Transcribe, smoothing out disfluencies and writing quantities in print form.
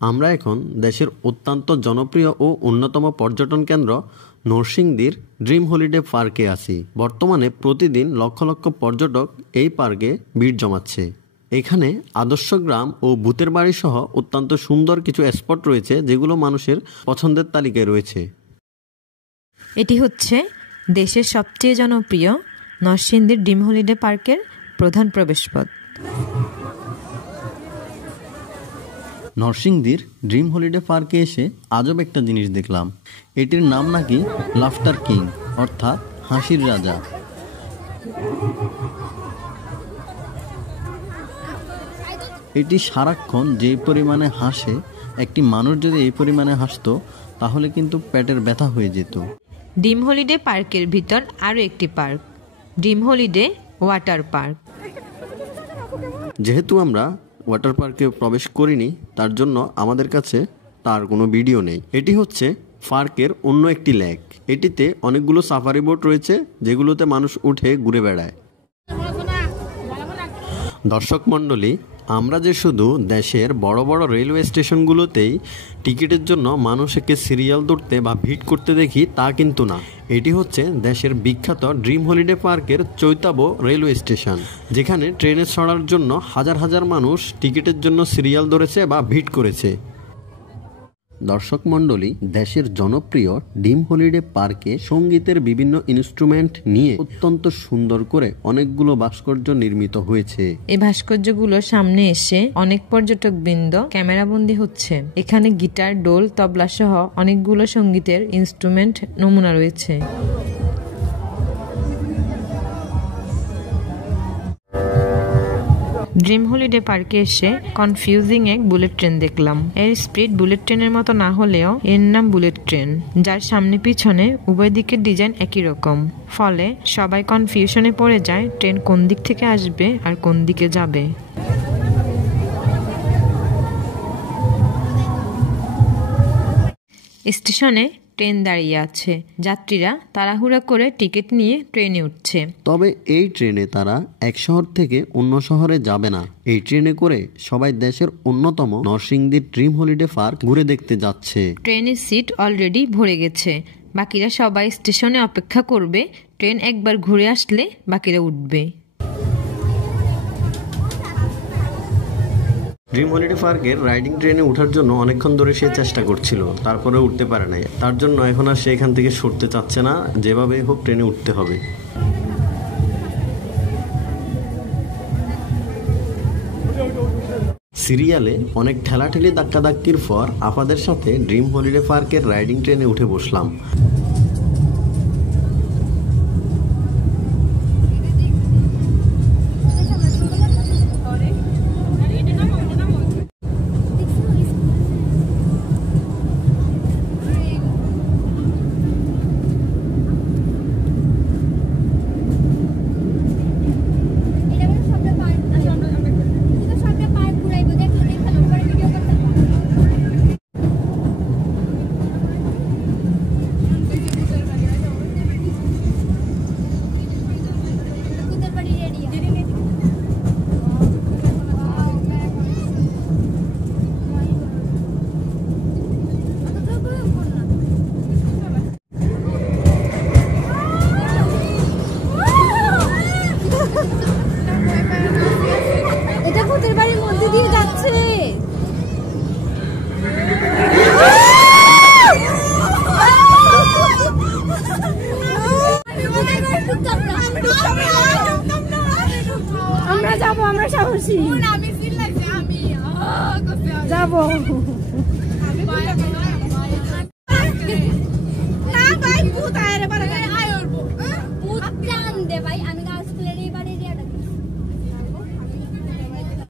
আমরা এখন দেশের অত্যন্ত জনপ্রিয় ও অন্যতম পর্যটন কেন্দ্র নরসিংদীর ড্রিম হলিডে পার্কে আছি। বর্তমানে প্রতিদিন লক্ষ লক্ষ পর্যটক এই পার্কে ভিড় জমাচ্ছে। এখানে আদর্শ গ্রাম ও ভূতের বাড়ি সহ অত্যন্ত সুন্দর কিছু স্পট রয়েছে, যেগুলো মানুষের পছন্দের তালিকায় রয়েছে। এটি হচ্ছে দেশের সবচেয়ে জনপ্রিয় নরসিংদীর ড্রিম হলিডে পার্কের প্রধান প্রবেশপথ। নরসিংদীর ড্রিম হলিডে পার্কে এসে আজব একটা জিনিস দেখলাম। এটির নাম নাকি লাফটার কিং, অর্থাৎ হাসির রাজা। এটি সারাক্ষণ যে পরিমাণে হাসে, একটি মানুষ যদি এই পরিমাণে হাসতো তাহলে কিন্তু পেটের ব্যথা হয়ে যেত। ড্রিম হলিডে পার্কের ভিতর আরও একটি park, dream holiday water park. যেহেতু আমরা ওয়াটার পার্কে প্রবেশ করিনি, তার জন্য আমাদের কাছে তার কোনো ভিডিও নেই। এটি হচ্ছে পার্কের অন্য একটি লেক। এটিতে অনেকগুলো সাফারি বোট রয়েছে, যেগুলোতে মানুষ উঠে ঘুরে বেড়ায়। দর্শক মণ্ডলী, আমরা যে শুধু দেশের বড় বড় রেলওয়ে স্টেশনগুলোতেই টিকিটের জন্য মানুষকে সিরিয়াল ধরতে বা ভিড় করতে দেখি, তা কিন্তু না। এটি হচ্ছে দেশের বিখ্যাত ড্রিম হলিডে পার্কের চৈতাবো রেলওয়ে স্টেশন, যেখানে ট্রেনে চড়ার জন্য হাজার হাজার মানুষ টিকিটের জন্য সিরিয়াল ধরেছে বা ভিড় করেছে। দর্শক মণ্ডলী, দেশের জনপ্রিয় ড্রিম হলিডে পার্কে সঙ্গীতের বিভিন্ন ইনস্ট্রুমেন্ট নিয়ে অত্যন্ত সুন্দর করে অনেকগুলো ভাস্কর্য নির্মিত হয়েছে। এই ভাস্কর্যগুলোর সামনে এসে অনেক পর্যটক বৃন্দ ক্যামেরাবন্দি হচ্ছে। এখানে গিটার, ডোল, তবলা সহ অনেকগুলো সঙ্গীতের ইনস্ট্রুমেন্ট নমুনা রয়েছে। ড্রিম হলিডে পার্কে এসে কনফিউজিং এক বুলেট ট্রেন দেখলাম। এর স্পিড বুলেট ট্রেনের মতো না হলেও এর নাম বুলেট ট্রেন, যার সামনে পিছনে উভয় দিকের ডিজাইন একই রকম। ফলে সবাই কনফিউশনে পড়ে যায় ট্রেন কোন দিক থেকে আসবে আর কোন দিকে যাবে। স্টেশনে ট্রেন দাঁড়িয়ে আছে, যাত্রীরা তাড়াহুড়া করে টিকিট নিয়ে ট্রেনে উঠছে। তবে এই ট্রেনে তারা এক শহর থেকে অন্য শহরে যাবে না। এই ট্রেনে করে সবাই দেশের অন্যতম নরসিংদীর ড্রিম হলিডে পার্ক ঘুরে দেখতে যাচ্ছে। ট্রেনের সিট অলরেডি ভরে গেছে, বাকিরা সবাই স্টেশনে অপেক্ষা করবে। ট্রেন একবার ঘুরে আসলে বাকিরা উঠবে। ড্রিম হলিডে পার্কের রাইডিং ট্রেনে ওঠার জন্য অনেকক্ষণ ধরে সে চেষ্টা করছিল, তারপরে উঠতে পারে নাই। তার জন্য এখন আর সে এখান থেকে সরতে চাচ্ছে না, যেভাবে হোক ট্রেনে উঠতে হবে। সিরিয়ালে অনেক ঠেলাঠেলি ধাক্কাধাক্কির পর আপনাদের সাথে ড্রিম হলিডে পার্কের রাইডিং ট্রেনে উঠে বসলাম। এটা ভূতের বাড়ির মধ্যে দিয়ে যাচ্ছে। আমরা যাবো, আমরা সাহসী, আমি যাবো।